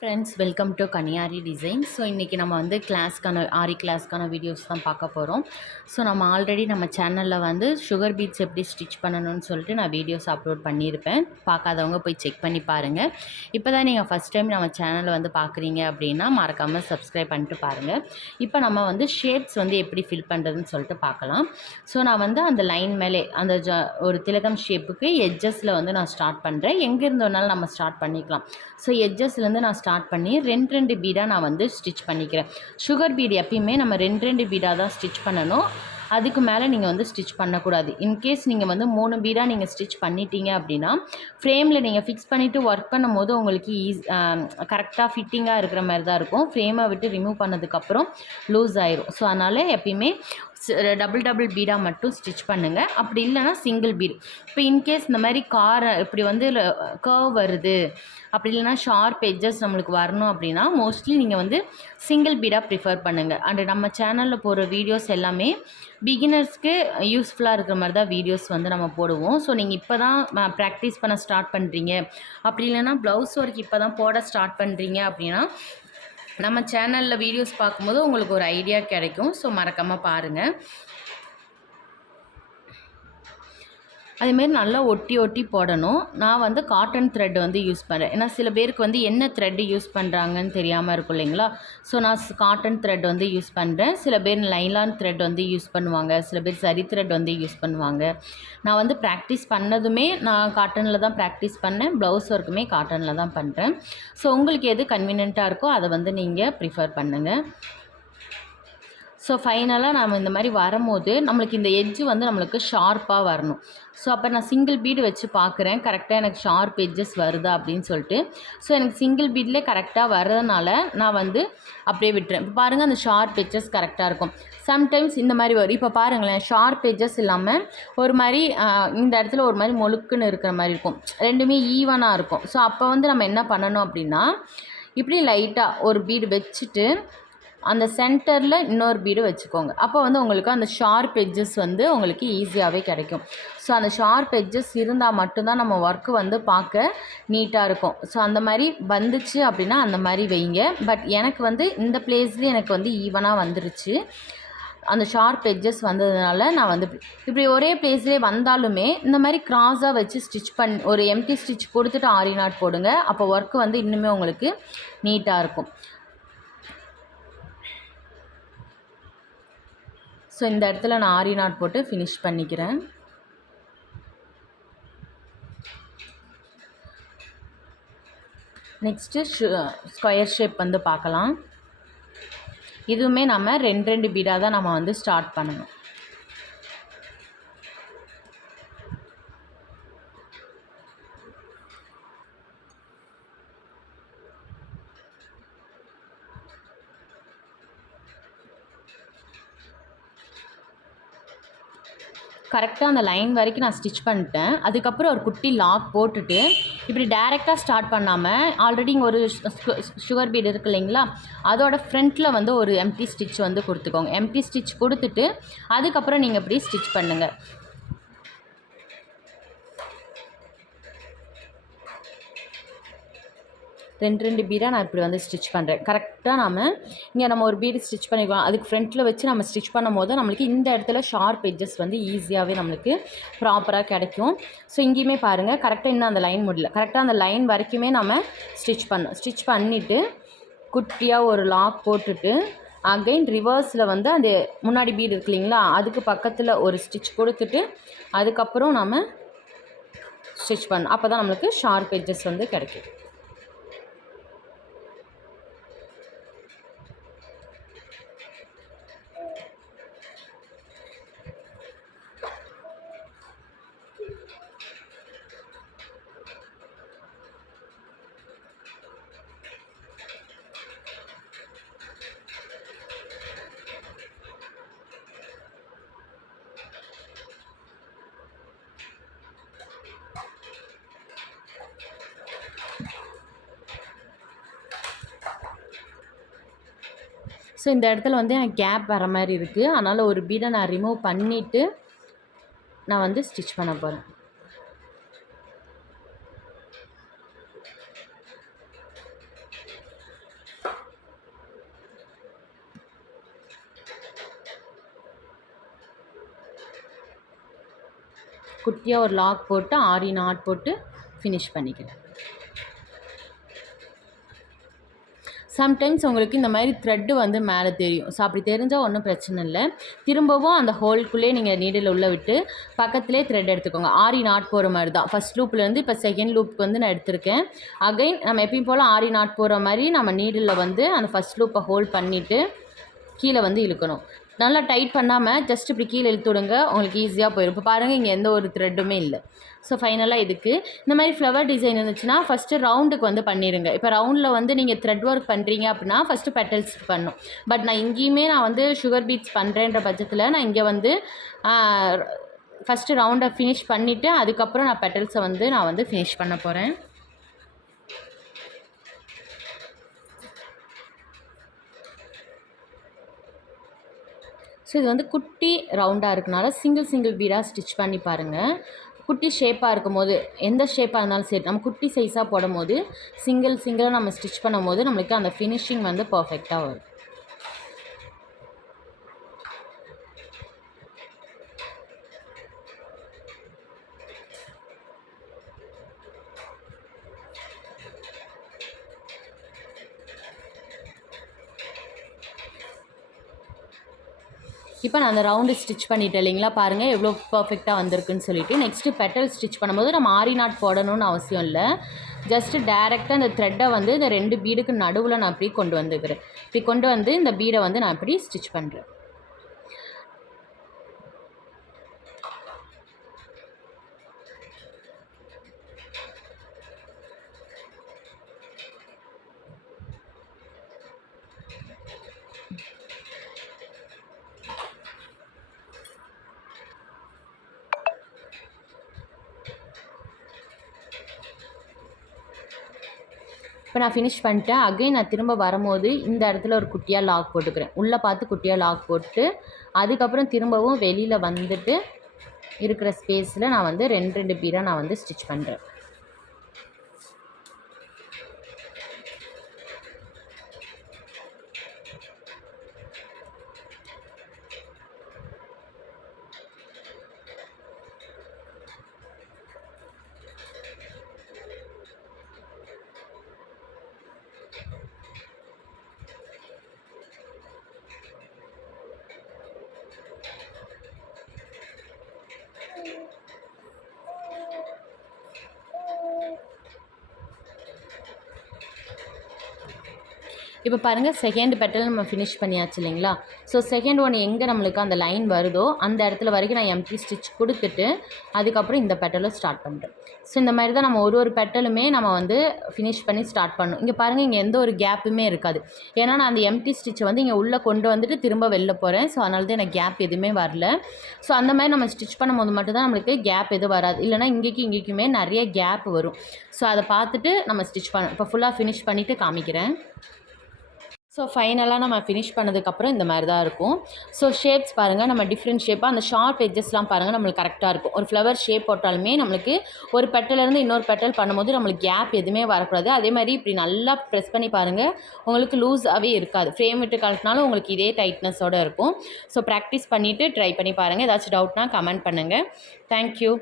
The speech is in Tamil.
Friends welcome to Kaniyari design. So இன்றைக்கி நம்ம வந்து ஆரி கிளாஸ்க்கான வீடியோஸ் தான் பார்க்க போகிறோம். ஸோ நம்ம ஆல்ரெடி நம்ம சேனலில் வந்து சுகர் பீட்ஸ் எப்படி ஸ்டிச் பண்ணணும்னு சொல்லிட்டு நான் வீடியோஸ் அப்லோட் பண்ணியிருப்பேன். பார்க்காதவங்க போய் செக் பண்ணி பாருங்கள். இப்போ தான் நீங்கள் ஃபஸ்ட் டைம் நம்ம சேனலை வந்து பார்க்குறீங்க அப்படின்னா மறக்காமல் சப்ஸ்கிரைப் பண்ணிட்டு பாருங்கள். இப்போ நம்ம வந்து ஷேப்ஸ் வந்து எப்படி ஃபில் பண்ணுறதுன்னு சொல்லிட்டு பார்க்கலாம். ஸோ நான் வந்து அந்த லைன் மேலே அந்த ஒரு திலகம் ஷேப்புக்கு எட்ஜஸில் வந்து நான் ஸ்டார்ட் பண்ணுறேன். எங்கே இருந்தோனாலும் நம்ம ஸ்டார்ட் பண்ணிக்கலாம். ஸோ எட்ஜஸ்லேருந்து நான் ஸ்டார்ட் பண்ணி ரெண்டு பீடாக நான் வந்து ஸ்டிச் பண்ணிக்கிறேன். சுகர் பீடு எப்பயுமே நம்ம ரெண்டு பீடாக தான் ஸ்டிச் பண்ணணும். அதுக்கு மேலே நீங்கள் வந்து ஸ்டிச் பண்ணக்கூடாது. இன்கேஸ் நீங்கள் வந்து 3 பீடாக நீங்கள் ஸ்டிச் பண்ணிட்டீங்க அப்படின்னா ஃப்ரேமில் நீங்கள் ஃபிக்ஸ் பண்ணிவிட்டு ஒர்க் பண்ணும் போது உங்களுக்கு கரெக்டாக ஃபிட்டிங்காக இருக்கிற மாதிரி தான் இருக்கும். ஃப்ரேமை விட்டு ரிமூவ் பண்ணதுக்கப்புறம் லூஸ் ஆயிரும். ஸோ அதனால் எப்பயுமே டபுள் பீடாக மட்டும் ஸ்டிச் பண்ணுங்கள். அப்படி இல்லைனா சிங்கிள் பீடு. இப்போ இன்கேஸ் இந்த மாதிரி இப்படி வந்து கர்வ் வருது, அப்படி இல்லைனா ஷார்ப் எட்ஜஸ் நம்மளுக்கு வரணும் அப்படின்னா மோஸ்ட்லி நீங்கள் வந்து சிங்கிள் பீடாக ப்ரிஃபர் பண்ணுங்கள். அண்ட் நம்ம சேனலில் போடுற வீடியோஸ் எல்லாமே பிகினர்ஸ்க்கு யூஸ்ஃபுல்லாக இருக்கிற மாதிரி தான் வீடியோஸ் வந்து நம்ம போடுவோம். ஸோ நீங்கள் இப்போ தான் ப்ராக்டிஸ் பண்ண ஸ்டார்ட் பண்ணுறீங்க, அப்படி இல்லைனா ப்ளவுஸ் ஒர்க் இப்போ தான் போட ஸ்டார்ட் பண்ணுறீங்க அப்படின்னா நம்ம சேனலில் வீடியோஸ் பார்க்கும்போது உங்களுக்கு ஒரு ஐடியா கிடைக்கும். ஸோ மறக்காமல் பாருங்கள். அதேமாரி நல்லா ஒட்டி போடணும். நான் வந்து காட்டன் த்ரெட் வந்து யூஸ் பண்ணுறேன். ஏன்னா சில பேருக்கு வந்து என்ன த்ரெட்டு யூஸ் பண்ணுறாங்கன்னு தெரியாமல் இருக்கும் இல்லைங்களா? ஸோ நான் காட்டன் த்ரெட் வந்து யூஸ் பண்ணுறேன். சில பேர் லைலான் த்ரெட் வந்து யூஸ் பண்ணுவாங்க. சில பேர் சரி த்ரெட் வந்து யூஸ் பண்ணுவாங்க. நான் வந்து ப்ராக்டிஸ் பண்ணதுமே நான் காட்டனில் தான் ப்ராக்டிஸ் பண்ணேன். ப்ளவுஸ் ஒர்க்குமே காட்டனில் தான் பண்ணுறேன். ஸோ உங்களுக்கு எது கன்வீனியண்ட்டாக இருக்கோ அதை வந்து நீங்கள் ப்ரிஃபர் பண்ணுங்கள். ஸோ ஃபைனலாக நம்ம இந்த மாதிரி வரும்போது நம்மளுக்கு இந்த எட்ஜு வந்து நம்மளுக்கு ஷார்ப்பாக வரணும். ஸோ அப்போ நான் சிங்கிள் பீடு வச்சு பார்க்குறேன், கரெக்டாக எனக்கு ஷார்ப் எட்ஜஸ் வருதா அப்படின்னு சொல்லிட்டு. ஸோ எனக்கு சிங்கிள் பீட்லேயே கரெக்டாக வர்றதுனால நான் வந்து அப்படியே விட்டுறேன். இப்போ பாருங்கள், அந்த ஷார்ப் எட்ஜஸ் கரெக்டாக இருக்கும். சம்டைம்ஸ் இந்த மாதிரி வரும். இப்போ பாருங்களேன், ஷார்ப் எட்ஜஸ் இல்லாமல் ஒரு மாதிரி இந்த இடத்துல ஒரு மாதிரி மொழுக்குன்னு இருக்கிற மாதிரி இருக்கும். ரெண்டுமே ஈவனாக இருக்கும். ஸோ அப்போ வந்து நம்ம என்ன பண்ணணும் அப்படின்னா, இப்படி லைட்டாக ஒரு பீடு வச்சுட்டு அந்த சென்டரில் இன்னொரு பீடு வச்சுக்கோங்க. அப்போ வந்து உங்களுக்கு அந்த ஷார்ப் எட்ஜஸ் வந்து உங்களுக்கு ஈஸியாகவே கிடைக்கும். ஸோ அந்த ஷார்ப் எட்ஜஸ் இருந்தால் மட்டும்தான் நம்ம ஒர்க்கு வந்து பார்க்க நீட்டாக இருக்கும். ஸோ அந்த மாதிரி வந்துச்சு அப்படின்னா அந்த மாதிரி வைங்க. பட் எனக்கு வந்து இந்த பிளேஸ்லேயே எனக்கு வந்து ஈவனாக வந்துருச்சு. அந்த ஷார்ப் எட்ஜஸ் வந்ததுனால நான் வந்து இப்படி ஒரே பிளேஸ்லேயே வந்தாலுமே இந்த மாதிரி க்ராஸாக வச்சு ஒரு எம்டி ஸ்டிச் கொடுத்துட்டு ஆரி நாட் போடுங்க. அப்போ ஒர்க்கு வந்து இன்னுமே உங்களுக்கு நீட்டாக இருக்கும். ஸோ இந்த இடத்துல நான் ஆரி நாட் போட்டு ஃபினிஷ் பண்ணிக்கிறேன். நெக்ஸ்ட்டு ஸ்கொயர் ஷேப் வந்து பார்க்கலாம். இதுவுமே நம்ம ரெண்டு பீடாக தான் நம்ம வந்து ஸ்டார்ட் பண்ணணும். கரெக்டாக அந்த லைன் வரைக்கும் நான் ஸ்டிச் பண்ணிட்டேன். அதுக்கப்புறம் ஒரு குட்டி லாக் போட்டுட்டு இப்படி டைரெக்டாக ஸ்டார்ட் பண்ணாமல் ஆல்ரெடி இங்கே ஒரு சுகர் பீட் இருக்குது இல்லைங்களா, அதோட ஃப்ரண்ட்டில் வந்து ஒரு எம்டி ஸ்டிச் வந்து கொடுத்துக்கோங்க. எம்டி ஸ்டிச் கொடுத்துட்டு அதுக்கப்புறம் நீங்கள் இப்படி ஸ்டிச் பண்ணுங்கள். ரெண்டு பீடாக நான் இப்படி வந்து ஸ்டிச் பண்ணுறேன். கரெக்டாக நம்ம ஒரு பீடு ஸ்டிச் பண்ணிக்கலாம். அதுக்கு ஃப்ரண்ட்டில் வச்சு நம்ம ஸ்டிச் பண்ணும் போது நம்மளுக்கு இந்த இடத்துல ஷார்ப் எட்ஜஸ் வந்து ஈஸியாகவே நம்மளுக்கு ப்ராப்பராக கிடைக்கும். ஸோ இங்கேயுமே பாருங்கள், கரெக்டாக இன்னும் அந்த லைன் முடியல. கரெக்டாக அந்த லைன் வரைக்குமே நம்ம ஸ்டிச் பண்ணிவிட்டு குட்டியாக ஒரு லாக் போட்டுட்டு அகைன் ரிவர்ஸில் வந்து அந்த முன்னாடி பீடு இருக்கு இல்லைங்களா, அதுக்கு பக்கத்தில் ஒரு ஸ்டிச் கொடுத்துட்டு அதுக்கப்புறம் நம்ம ஸ்டிச் பண்ணணும். அப்போ தான் நம்மளுக்கு ஷார்ப் எட்ஜஸ் வந்து கிடைக்கும். ஸோ இந்த இடத்துல வந்து எனக்கு கேப் வர மாதிரி இருக்குது. அதனால் ஒரு பீடை நான் ரிமூவ் பண்ணிவிட்டு நான் வந்து ஸ்டிச் பண்ண போகிறேன். குட்டியாக ஒரு லாக் போட்டு ஆரி நாட் போட்டு ஃபினிஷ் பண்ணிக்கிறேன். சம்டைம்ஸ் உங்களுக்கு இந்த மாதிரி த்ரெட்டு வந்து மேலே தெரியும். ஸோ அப்படி தெரிஞ்சால் ஒன்றும் பிரச்சனை இல்லை. திரும்பவும் அந்த ஹோல்குள்ளே நீங்கள் நீடில் உள்ள விட்டு பக்கத்துலேயே த்ரெட் எடுத்துக்கோங்க. ஆரி நாட் போகிற மாதிரி தான். ஃபஸ்ட் லூப்லேருந்து இப்போ செகண்ட் லூப்புக்கு வந்து நான் எடுத்திருக்கேன். அகைன் நம்ம எப்பயும் போல் ஆரி நாட் போகிற மாதிரி நம்ம நீடில் வந்து அந்த ஃபஸ்ட் லூப்பை ஹோல்ட் பண்ணிவிட்டு கீழே வந்து இழுக்கணும். நல்லா டைட் பண்ணாமல் ஜஸ்ட் இப்படி கீழே இழுத்து விடுங்க, உங்களுக்கு ஈஸியாக போயிடும். இப்போ பாருங்கள், இங்கே எந்த ஒரு த்ரெட்டுமே இல்லை. ஸோ ஃபைனலாக இதுக்கு இந்த மாதிரி ஃப்ளவர் டிசைன் இருந்துச்சுன்னா ஃபஸ்ட்டு ரவுண்டுக்கு வந்து பண்ணிடுங்க. இப்போ ரவுண்டில் வந்து நீங்கள் த்ரெட் ஒர்க் பண்ணுறீங்க அப்படின்னா ஃபஸ்ட்டு பெட்டல்ஸ் பண்ணணும். பட் நான் இங்கேயுமே நான் வந்து சுகர் பீட்ஸ் பண்ணுறேன்ற பட்சத்தில் நான் இங்கே வந்து ஃபஸ்ட்டு ரவுண்டை ஃபினிஷ் பண்ணிவிட்டு அதுக்கப்புறம் நான் பெட்டல்ஸை வந்து நான் வந்து ஃபினிஷ் பண்ண போகிறேன். ஸோ இது வந்து குட்டி ரவுண்டாக இருக்கனால சிங்கிள் பீடாக ஸ்டிச் பண்ணி பாருங்கள். குட்டி ஷேப்பாக இருக்கும் போது எந்த ஷேப்பாக இருந்தாலும் சரி, நம்ம குட்டி சைஸாக போடும் போது சிங்கிளாக நம்ம ஸ்டிச் பண்ணும் போது நம்மளுக்கு அந்த ஃபினிஷிங் வந்து பர்ஃபெக்டாக வரும். இப்போ நான் அந்த ரவுண்டு ஸ்டிச் பண்ணிட்டேன் இல்லைங்களா, பாருங்கள் எவ்வளோ பர்ஃபெக்டாக வந்திருக்குன்னு சொல்லிட்டு. நெக்ஸ்ட்டு பெட்டல் ஸ்டிச் பண்ணும்போது நம்ம ஆரி நாட் போடணும்னு அவசியம் இல்லை. ஜஸ்ட்டு டேரெக்டாக இந்த த்ரெட்டை வந்து இந்த 2 பீடுக்கு நடுவில் நான் அப்படி கொண்டு வந்துக்கிறேன். இப்படி கொண்டு வந்து இந்த பீடை வந்து நான் இப்படி ஸ்டிச் பண்ணுறேன். இப்போ நான் ஃபினிஷ் பண்ணிட்டேன். அகைன் நான் திரும்ப வரும்போது இந்த இடத்துல ஒரு குட்டியாக லாக் போட்டுக்கிறேன். உள்ளே பார்த்து குட்டியாக லாக் போட்டு அதுக்கப்புறம் திரும்பவும் வெளியில் வந்துட்டு இருக்கிற ஸ்பேஸில் நான் வந்து 2 பீடாக நான் வந்து ஸ்டிச் பண்ணுறேன். இப்போ பாருங்கள், செகண்ட் பெட்டல் நம்ம ஃபினிஷ் பண்ணியாச்சு இல்லைங்களா. ஸோ செகண்ட் ஒன் எங்கே நம்மளுக்கு அந்த லைன் வருதோ அந்த இடத்துல வரைக்கும் நான் எம்டி ஸ்டிச் கொடுத்துட்டு அதுக்கப்புறம் இந்த பெட்டலும் ஸ்டார்ட் பண்ணுறேன். ஸோ இந்த மாதிரி தான் நம்ம ஒரு பெட்டலுமே நம்ம வந்து ஃபினிஷ் பண்ணி ஸ்டார்ட் பண்ணணும். இங்கே பாருங்கள், இங்கே எந்த ஒரு கேப்புமே இருக்காது. ஏன்னா நான் அந்த எம்டி ஸ்டிச்சை வந்து இங்கே உள்ளே கொண்டு வந்துட்டு திரும்ப வெளில போகிறேன். ஸோ அதனால தான் எனக்கு கேப் எதுவுமே வரல. ஸோ அந்த மாதிரி நம்ம ஸ்டிச் பண்ணும்போது மட்டும்தான் நம்மளுக்கு கேப் எதுவும் வராது. இல்லைனா இங்கேக்குமே நிறைய கேப் வரும். ஸோ அதை பார்த்துட்டு நம்ம ஸ்டிச் பண்ணணும். இப்போ ஃபுல்லாக ஃபினிஷ் பண்ணிவிட்டு காமிக்கிறேன். ஸோ ஃபைனலாக நம்ம ஃபினிஷ் பண்ணதுக்கப்புறம் இந்த மாதிரி தான் இருக்கும். ஸோ ஷேப்ஸ் பாருங்கள், நம்ம டிஃப்ரெண்ட் ஷேப்பாக அந்த ஷார்ப் எட்ஜஸ்லாம் பாருங்கள் நம்மளுக்கு கரெக்டாக இருக்கும். ஒரு ஃப்ளவர் ஷேப் போட்டாலுமே நம்மளுக்கு ஒரு பெட்டலேருந்து இன்னொரு பெட்டல் பண்ணும்போது நம்மளுக்கு கேப் எதுவுமே வரக்கூடாது. அதே மாதிரி இப்படி நல்லா ப்ரெஸ் பண்ணி பாருங்கள், உங்களுக்கு லூஸாகவே இருக்காது. ஃப்ரேம் விட்டு கழட்டினாலும் உங்களுக்கு இதே டைட்னஸோடு இருக்கும். ஸோ ப்ராக்டிஸ் பண்ணிவிட்டு ட்ரை பண்ணி பாருங்கள். ஏதாச்சும் டவுட்னா கமெண்ட் பண்ணுங்கள். தேங்க்யூ.